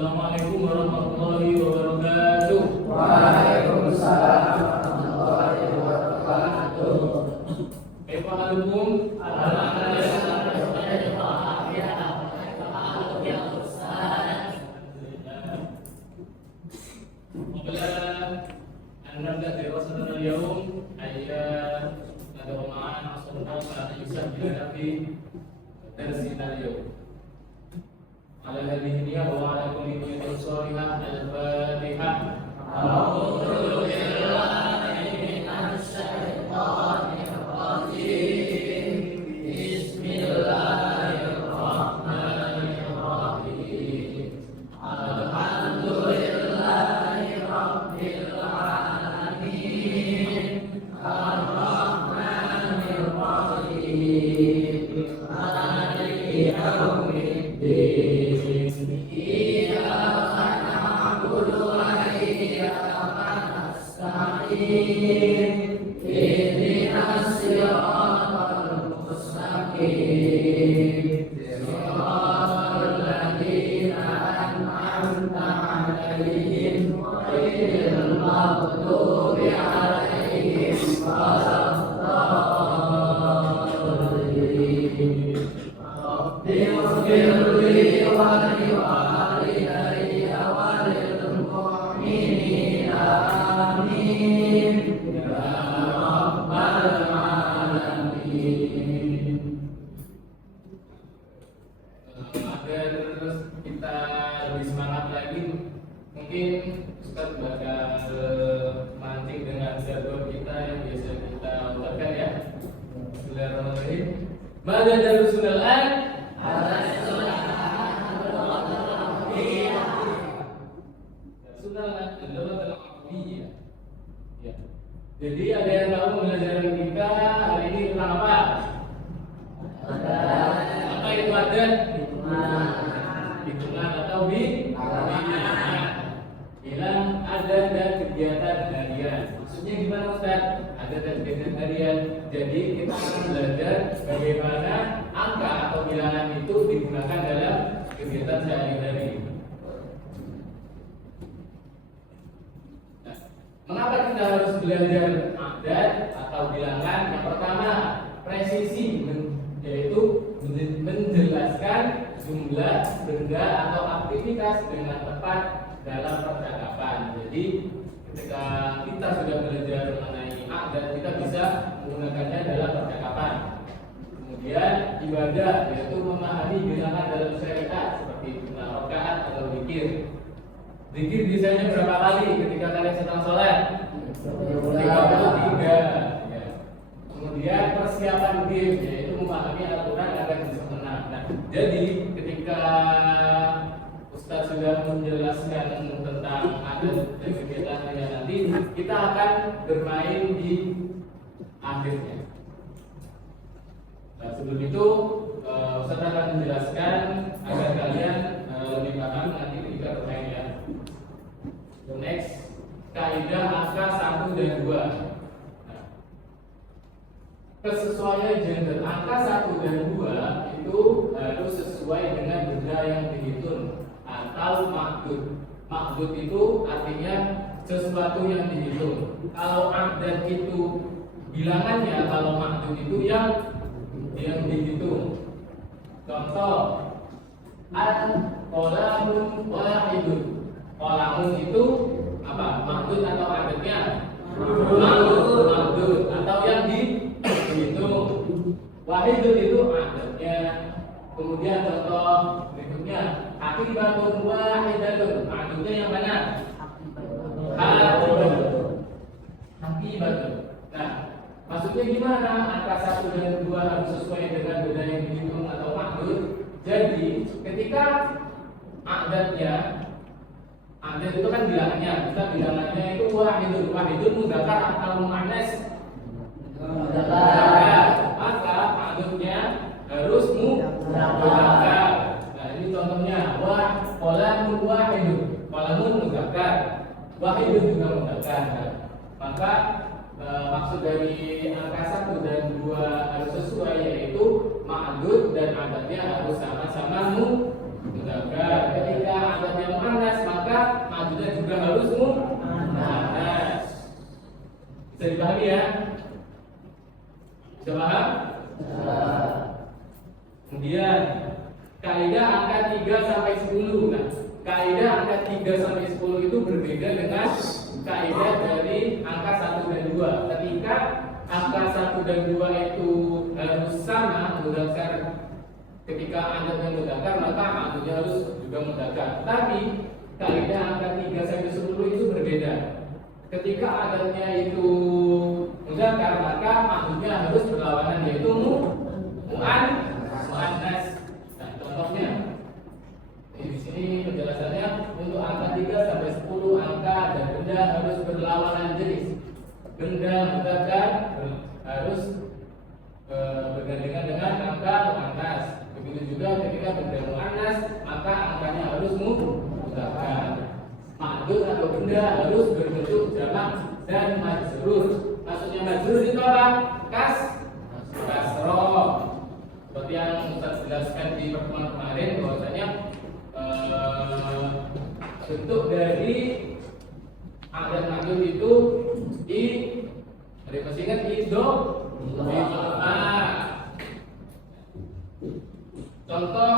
Assalamualaikum warahmatullahi wabarakatuh. Waalaikumsalam warahmatullahi wabarakatuh. Kaifa halukum? قبل أن نبدأ دراستنا اليوم ندعو معنا أسأل الله أن يسجل في درسنا اليوم على هذه النية وعلى كل نية صالحة. الفاتحة. أعوذ بالله من الشيطان الرجيم. بسم الله الرحمن الرحيم. الحمد لله رب العالمين الرحمن الرحيم مالك يوم الدين. إياك نعبد وإياك نستعين. اهدنا الصراط المستقيم صراط الذين أنعمت عليهم غير المغضوب عليهم ولا الضالين. رب اغفر لي ولوالدي وللمؤمنين آمين يا رب العالمين. Agar kita lebih semangat lagi, mungkin Ustaz bakal mancing dengan jadwal kita yang biasa kita ucapkan ya. Bismillahirrahmanirrahim. Mada darusul al-an? Jadi ada yang tahu pembelajaran kita hari ini tentang apa? Apa itu adat? Hitungan atau bilang adat dan kegiatan harian. Maksudnya gimana Ustaz? Adat dan kegiatan harian. Jadi kita akan belajar bagaimana angka atau bilangan itu digunakan dalam kegiatan sehari-hari. Mengapa kita harus belajar adat atau bilangan? Yang pertama, presisi, yaitu menjelaskan jumlah benda atau aktivitas dengan tepat dalam percakapan. Jadi ketika kita sudah belajar mengenai adat, kita bisa menggunakannya dalam percakapan. Kemudian ibadah, yaitu memahami bilangan dalam syariat seperti jumlah rakaat atau zikir. Zikir biasanya berapa kali ketika kalian sedang sholat? 33 ya. Kemudian persiapan game, yaitu memahami Al-Quran agar bisa menang. Nah, jadi ketika Ustaz sudah menjelaskan tentang adat dan kegiatannya nanti, kita akan bermain di akhirnya. Nah, sebelum itu Ustaz akan menjelaskan agar kalian lebih paham nanti ketika bermainnya. Next, kaidah angka 1 dan 2. Nah, kesesuaian gender angka 1 dan 2 itu harus sesuai dengan benda yang dihitung atau makdud. Makdud itu artinya sesuatu yang dihitung. Kalau adat itu bilangannya, kalau makdud itu yang dihitung. Contoh, al-qalamun wahidun. Qalamun itu apa? Makdud atau adatnya? Makdud atau yang dihitung. Wahidun itu adatnya. Kemudian contoh berikutnya, akibatun wahidatun. Adatnya yang mana? Akibatun. Nah, maksudnya gimana? Angka 1 dan 2 harus sesuai dengan benda yang dihitung atau makdud. Jadi ketika adat itu kan bilangannya, kita bilangannya itu wahidun mudzakkar atau muannas mudzakkar, maka makdudnya harus mudzakkar. Nah, ini contohnya qalamun qalamun mudzakkar, wahidun juga mudzakkar. Maka maksud dari angka 1 dan 2 harus sesuai, yaitu makdud dan adatnya harus sama-sama mudzakkar. Ketika adatnya muannas dipahami ya? Bisa paham? Kemudian kaidah angka 3 sampai 10. Nah, kaidah angka 3 sampai 10 itu berbeda dengan kaidah dari angka 1 dan 2. Ketika angka 1 dan 2 itu harus sama menggunakan ketika adatnya mudzakkar, maka adatnya harus juga mudzakkar. Tapi kaidah angka 3 sampai 10 itu berbeda. Ketika adatnya itu mudzakkar, maka maksudnya harus berlawanan, yaitu muannas. Nah, contohnya di sini penjelasannya untuk angka 3 sampai 10 angka dan benda harus berlawanan jenis. Benda mudzakkar harus bergandengan dengan angka muannas. Begitu juga ketika benda muannas, maka angkanya harus mudzakkar. Ma'dud atau benda harus berbentuk jamak dan majrur. Maksudnya majrur itu apa? Kasroh. Seperti yang Ustaz jelaskan di pertemuan kemarin bahwasanya bentuk dari adat ma'dud itu ada yang masih ingat contoh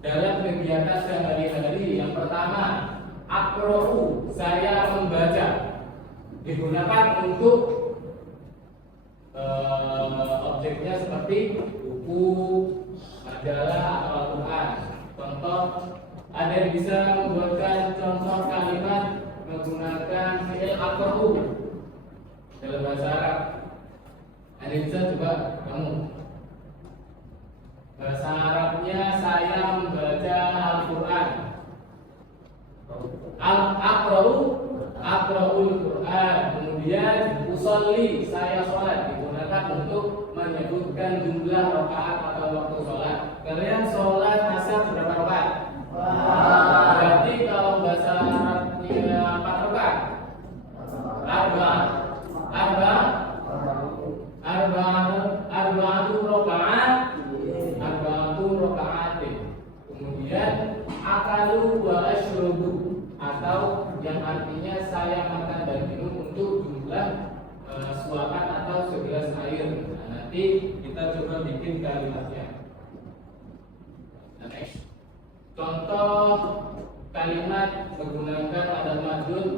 dalam kegiatan sehari-hari. Yang pertama, aqra'u, saya membaca, digunakan untuk objeknya seperti buku, majalah atau Al-Quran. Contoh, ada yang bisa membuatkan contoh kalimat menggunakan fi'il aqra'u dalam bahasa Arab. Ada yang bisa coba kamu. Bahasa Arabnya saya membaca Al-Quran. Aqra'ul Quran. Kemudian usolli, saya sholat, digunakan untuk menyebutkan jumlah rakaat atau waktu sholat. Kalian sholat asar berapa rakaat? Berarti kalau bahasa Arabnya 4 rakaat. Arba'atu raka'atin. Kemudian akalu wa asyrubu, atau yang artinya saya makan dan minum untuk jumlah suapan atau segelas air. Nah, nanti kita coba bikin kalimatnya. Nah, next. Contoh kalimat menggunakan adat ma'dud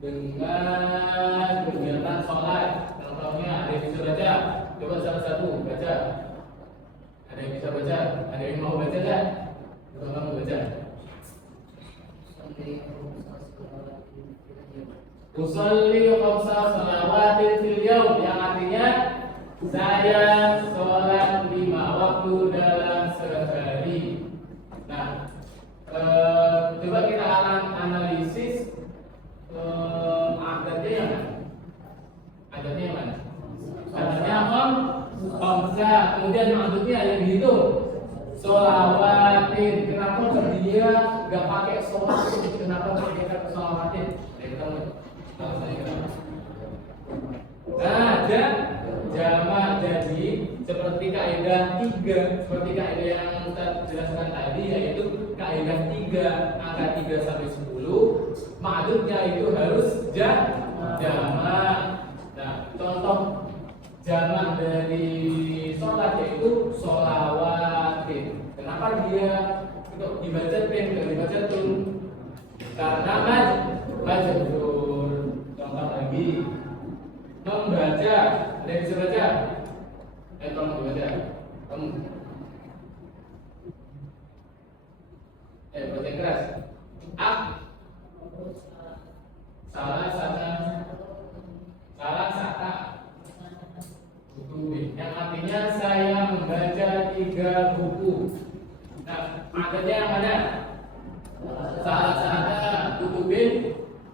dengan kegiatan sholat. Contohnya ada yang bisa baca? Coba salah satu baca. Ada yang bisa baca? Ada yang mau baca nggak? Coba mau baca. Usolli khamsa shalawatin fil yaum, yang artinya saya sholat 5 waktu dalam sehari. Nah, coba kita analisis adatnya yang mana? Adatnya yang mana? Adatnya khamsa, kemudian maksudnya yang dihitung sholawatin. Kenapa dia nggak pakai sholat? Kenapa dia pakai sholawatin? Nah, jamak jadi seperti kaidah 3, seperti kaidah yang kita jelaskan tadi, yaitu kaidah 3, angka 3 sampai 10, ma'dudnya itu harus jamak. Nah, contoh jamak dari sholat yaitu sholawatin. Kenapa dia untuk dibaca pen, tidak dibaca tun? Karena majrur. Contoh lagi, membaca. Ada yang bisa baca? Tolong dibaca. Kamu. Baca keras. Salah sata. Buku. Yang artinya saya membaca 3 buku. Nah, adanya yang mana? Salah sata. Kutubin.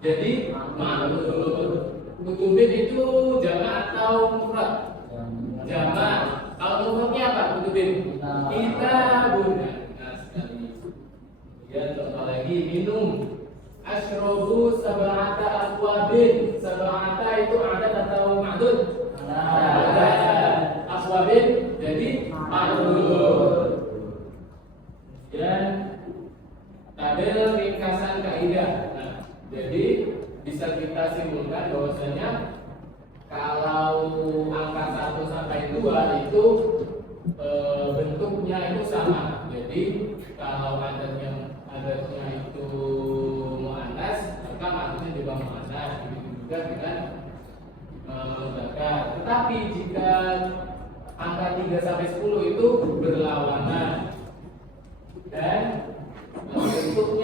Jadi ma'lul. Kutubin itu jamak atau mufrad? Jamak. Kalau mufradnya apa kutubin? Kitabun. Nah, sekali. Kemudian contoh lagi, minum. Asyrobu sab'ata akwabin. Sab'ata itu adat atau ma'dud? Akwabin jadi ma'dud. Dan tabel ringkasan kaidah. Nah, jadi bisa kita simpulkan bahwasanya Kalau angka 1 sampai 2 itu bentuknya itu sama. Jadi kalau adatnya itu muannas, maka maksudnya juga muannas. Begitu juga dengan mudzakkar. Tetapi jika angka 3 sampai 10 itu berlawanan dan bentuk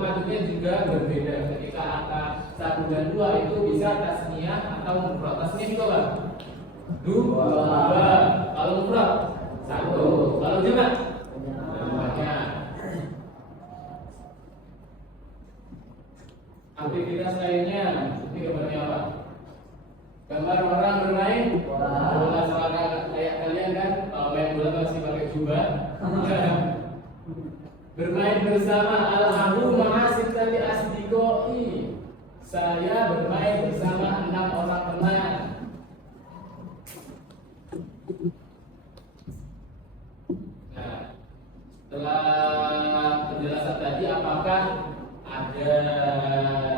madnya juga berbeda. Ketika angka 1 dan 2 itu bisa tasniyah atau mufrad. Tasniyah itu apa? 2. Kalau mufrad 1. Kalau jamak banyak. Aktivitas lainnya seperti gambarnya apa? Gambar orang bermain bola selaka kayak kalian kan, kalau main bola masih pakai jubah. Bermain bersama al-ahu ma'asib tadi asdiqoi. Saya bermain bersama 6 orang teman. Nah, setelah penjelasan tadi, apakah ada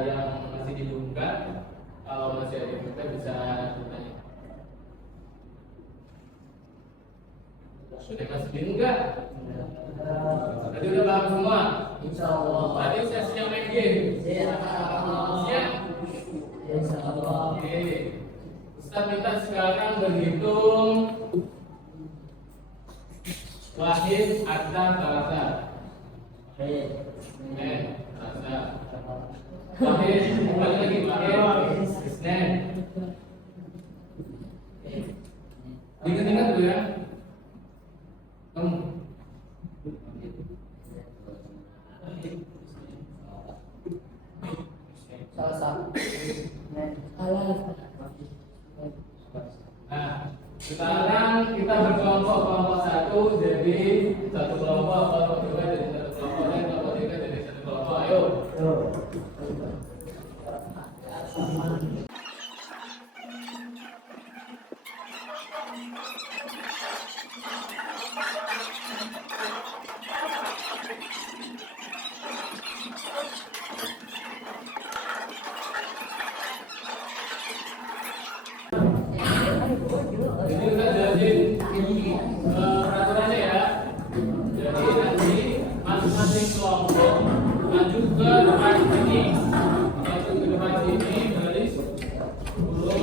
yang masih dibingungkan? Kalau masih ada yang bisa bertanya. Sudah masih bingung nggak? Tadi udah paham semua? Insyaallah. Tadi saya siap main game. Siap? Insyaallah. Oke. Ustaz minta sekarang berhitung wahid, adad, talata. Baik. Talata. Wahid, balik lagi wahid, isnan. Ingat-ingat dulu ya. Nah, sekarang kita berkelompok satu jadi satu kelompok, kelompok dua jadi satu kelompok, dan kelompok tiga jadi satu kelompok. Ayo. Ini udah jadi peraturannya ya. Jadi nanti masing-masing kelompok maju ke depan sini, garis urut.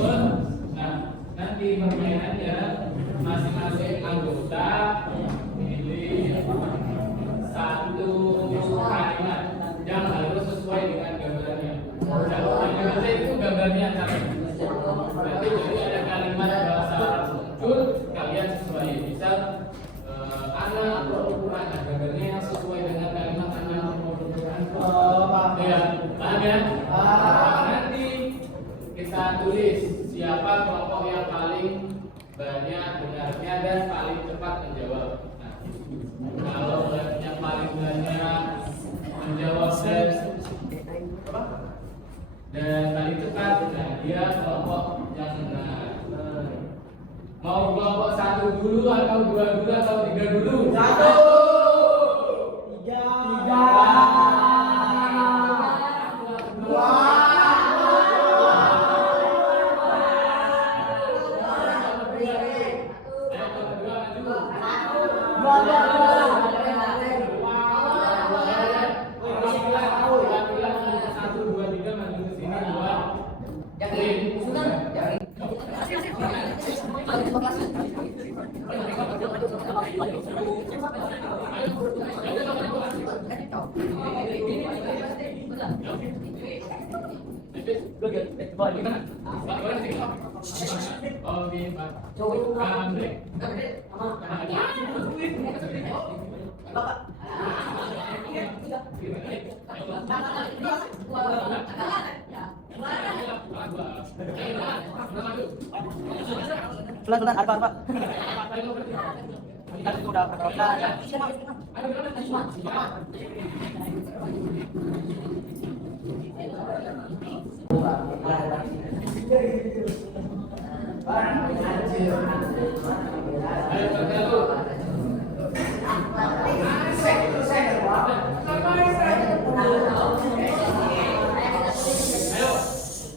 Nah, nanti permainannya masing-masing anggota pilih satu kalimat yang harus sesuai dengan gambarnya. Gambarnya itu gambarnya kan. Berarti jadi ada kalimat bahasa Arab muncul, kalian sesuai. Misal anak perempuan, nah gambarnya yang sesuai dengan kalimat anak perempuan. Ya, paham ya? Nanti kita tulis siapa kelompok yang paling banyak benarnya dan paling cepat menjawab. Nah, kalau yang paling banyak menjawab dan paling cepat, nah dia kelompok yang benar. Mau kelompok 1 dulu atau 2 dulu atau 3 dulu? 1, 2. Pelan-pelan, Pak. Udah. Ayo,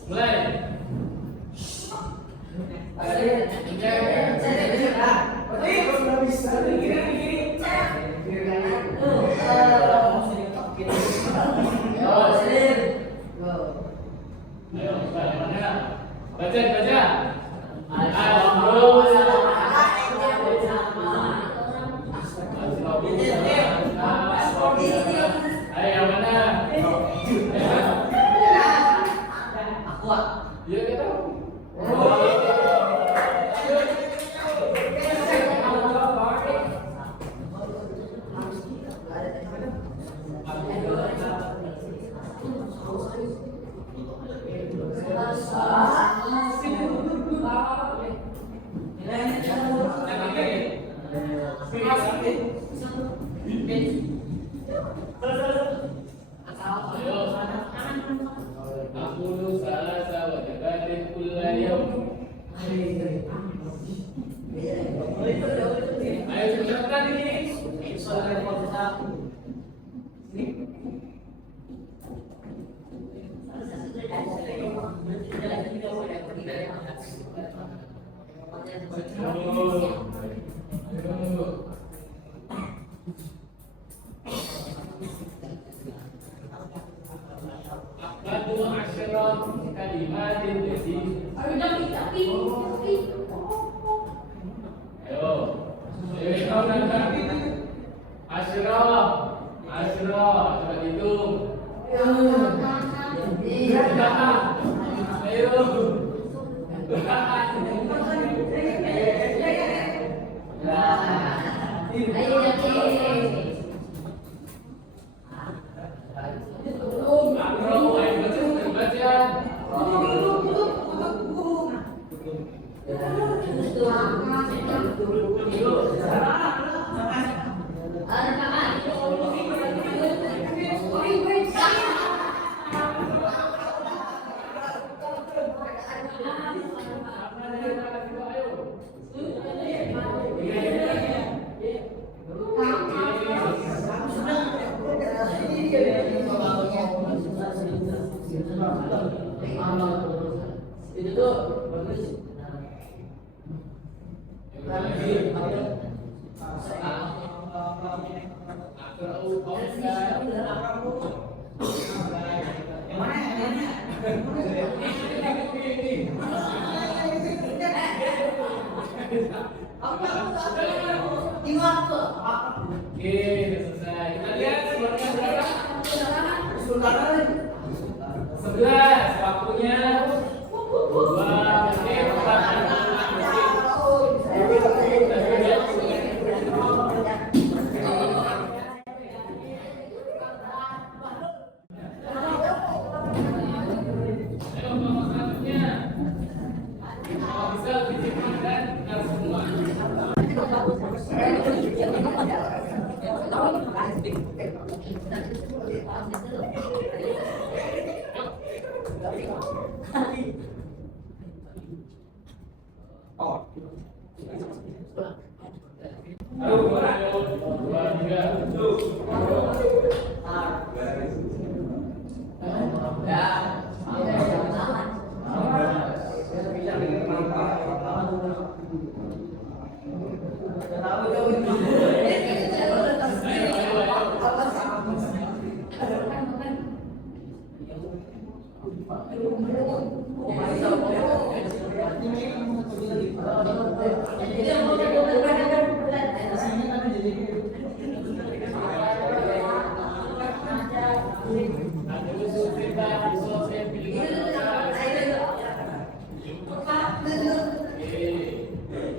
mulai. Mana? Baca. Ayo yang mana? Aku. Dia kata. Aku salasa wa jagatin kulla yawm. Ayo ucapkan ini. Akadu asyara kalimatin jadi. Ayo. Asyara, coba hitung. Ayo. Itu tuh bagus. Oke, selesai. Kalian keluarkan berapa? 11 waktunya 2 menit 3.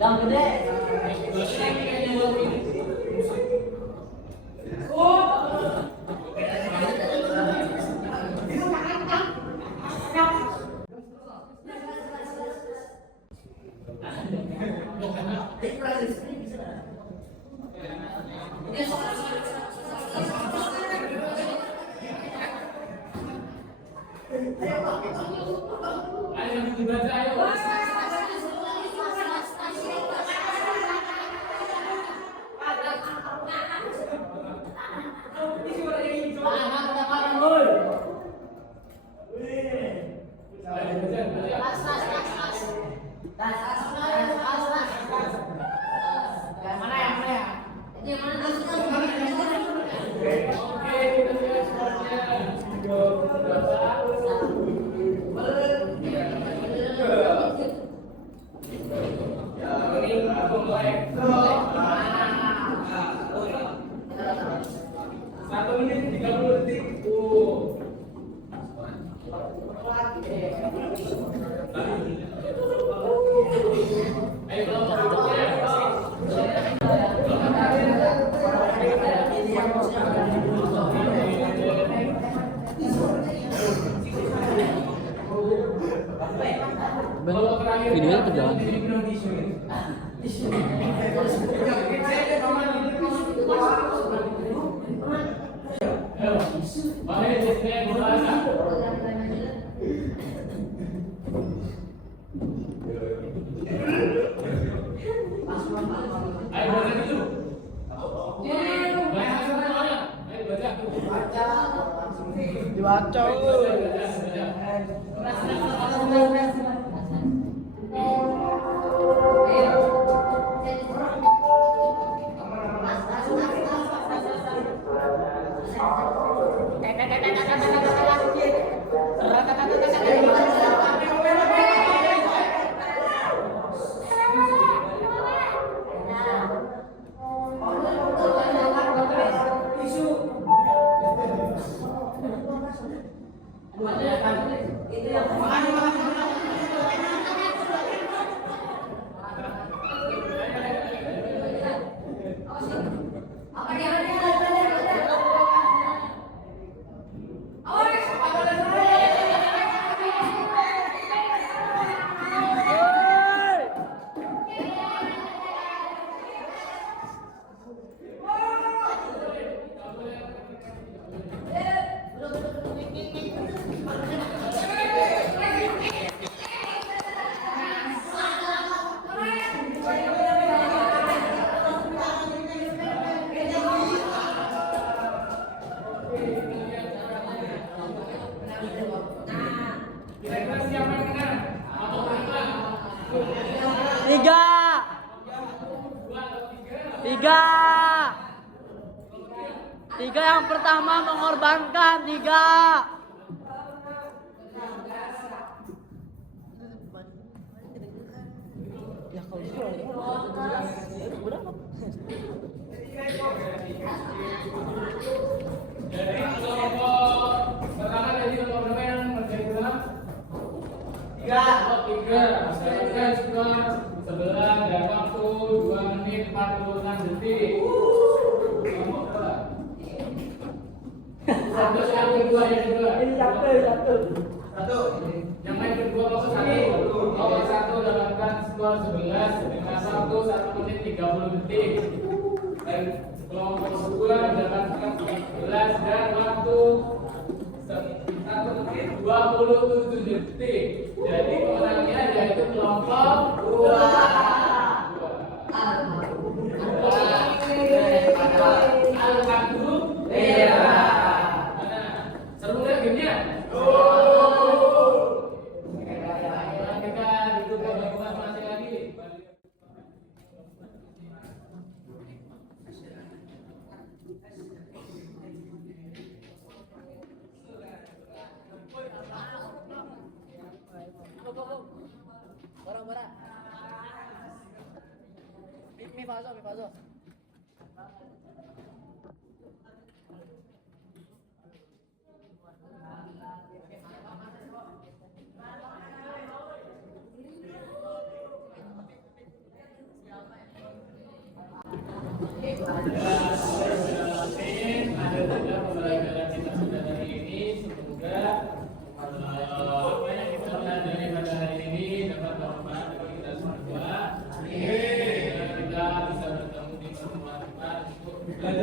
Yang gede. Ayo dibaca ayo. Oke, kita lihat semuanya. 2, 1. Kalau terakhir videonya terjalan. Mari saya berasa. Ayo baca dulu. Baca semuanya. Ayo baca. Dibaca. Kira-kira siapa yang menang? Atau berapa? 3. 3. 3 yang pertama mengorbankan 3. Ya kalau gitu berapa? Jadi kelompok pertama dari kelompok berapa yang menjadi bola? 3. Misalkan skor 11 dan waktu 2 menit 46 detik. Kelompok berapa? Satu yang kedua. Ini satu. Yang main kedua kelompok 1. Kelompok 1 dapatkan skor 11 dengan waktu 1 menit 30 detik. Dan kelompok 2 mendapatkan 11 dan waktu 1 menit 27 detik. Jadi pemenangnya yaitu kelompok 2. Alhamdulillah. Seru nggak gamenya? Kita duduk ke masing-masing lagi. Barang. Mi faso. Ada juga pembelajaran kita sudah hari ini. Semoga apa yang kita pelajari pada hari ini dapat bermanfaat bagi kita semua. Kita bisa bertemu di pertemuan kita untuk belajar